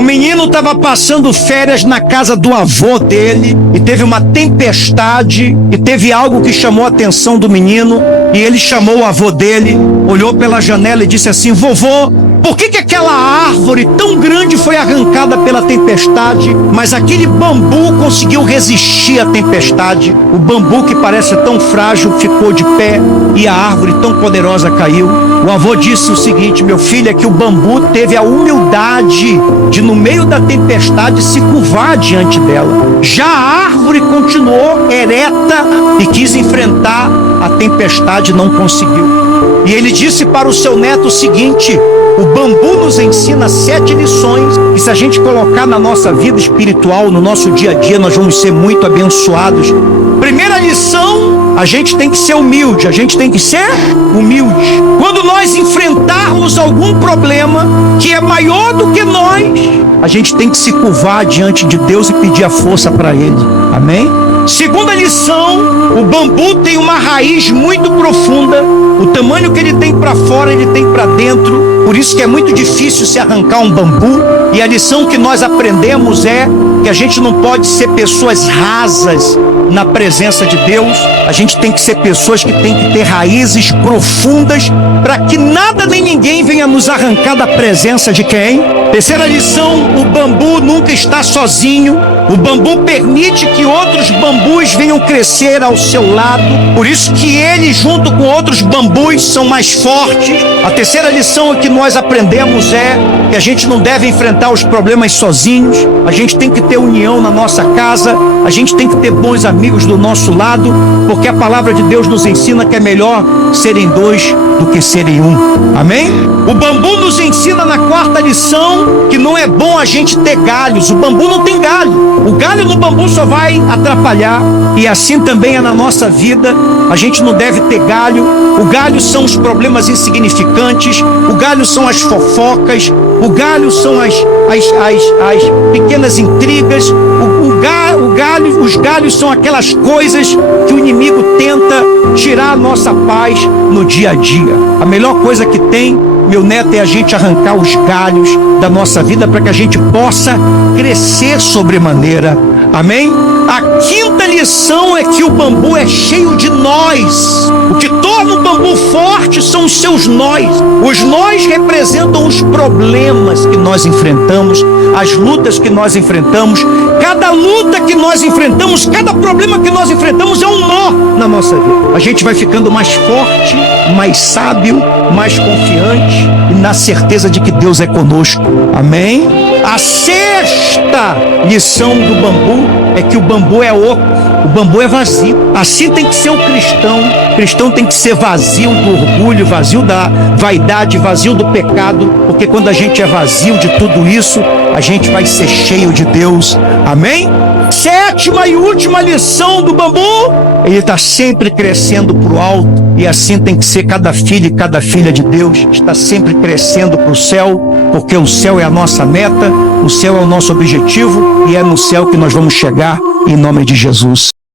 O menino estava passando férias na casa do avô dele e teve uma tempestade e teve algo que chamou a atenção do menino e ele chamou o avô dele, olhou pela janela e disse assim: vovô, por que aquela árvore tão grande foi arrancada pela tempestade, mas aquele bambu conseguiu resistir à tempestade? O bambu, que parece tão frágil, ficou de pé e a árvore tão poderosa caiu. O avô disse o seguinte: meu filho, é que o bambu teve a humildade de, no meio da tempestade, se curvar diante dela. Já a árvore continuou ereta e quis enfrentar a tempestade, não conseguiu. E ele disse para o seu neto o seguinte: o bambu nos ensina 7 lições que, se a gente colocar na nossa vida espiritual, no nosso dia a dia, nós vamos ser muito abençoados. Primeira lição: a gente tem que ser humilde. A gente tem que ser humilde. Quando nós enfrentarmos algum problema que é maior do que nós, a gente tem que se curvar diante de Deus e pedir a força para Ele. Amém? Segunda lição: o bambu tem uma raiz muito profunda. O tamanho que ele tem para fora, ele tem para dentro. Por isso que é muito difícil se arrancar um bambu. E a lição que nós aprendemos é que a gente não pode ser pessoas rasas na presença de Deus. A gente tem que ser pessoas que têm que ter raízes profundas para que nada nem ninguém venha nos arrancar da presença de quem? Terceira lição: o bambu nunca está sozinho. O bambu permite que outros bambus venham crescer ao seu lado. Por isso que ele, junto com outros bambus, são mais fortes. A terceira lição que nós aprendemos é que a gente não deve enfrentar os problemas sozinhos. A gente tem que ter união na nossa casa. A gente tem que ter bons amigos do nosso lado, porque a palavra de Deus nos ensina que é melhor serem 2 do que serem 1. Amém? O bambu nos ensina na quarta lição que não é bom a gente ter galhos. O bambu não tem galho. O galho no bambu só vai atrapalhar. E assim também é na nossa vida. A gente não deve ter galho. O galho são os problemas insignificantes. O galho são as fofocas. O galho são as pequenas intrigas. Os galhos são aquelas coisas que o inimigo tenta tirar a nossa paz no dia a dia. A melhor coisa que tem, meu neto, é a gente arrancar os galhos da nossa vida para que a gente possa crescer sobremaneira. Amém? A quinta lição é que o bambu é cheio de nós. O que torna o bambu forte são os seus nós. Os nós representam os problemas que nós enfrentamos, as lutas que nós enfrentamos. Cada luta que nós enfrentamos, cada problema que nós enfrentamos é um nó na nossa vida. A gente vai ficando mais forte, mais sábio, mais confiante e na certeza de que Deus é conosco. Amém? A sexta lição do bambu é que o bambu é oco, o bambu é vazio. Assim tem que ser o cristão. O cristão tem que ser vazio do orgulho, vazio da vaidade, vazio do pecado, porque quando a gente é vazio de tudo isso, a gente vai ser cheio de Deus. Amém? Sétima e última lição do bambu: ele está sempre crescendo para o alto. E assim tem que ser cada filho e cada filha de Deus. Está sempre crescendo para o céu, porque o céu é a nossa meta, o céu é o nosso objetivo, e é no céu que nós vamos chegar, em nome de Jesus.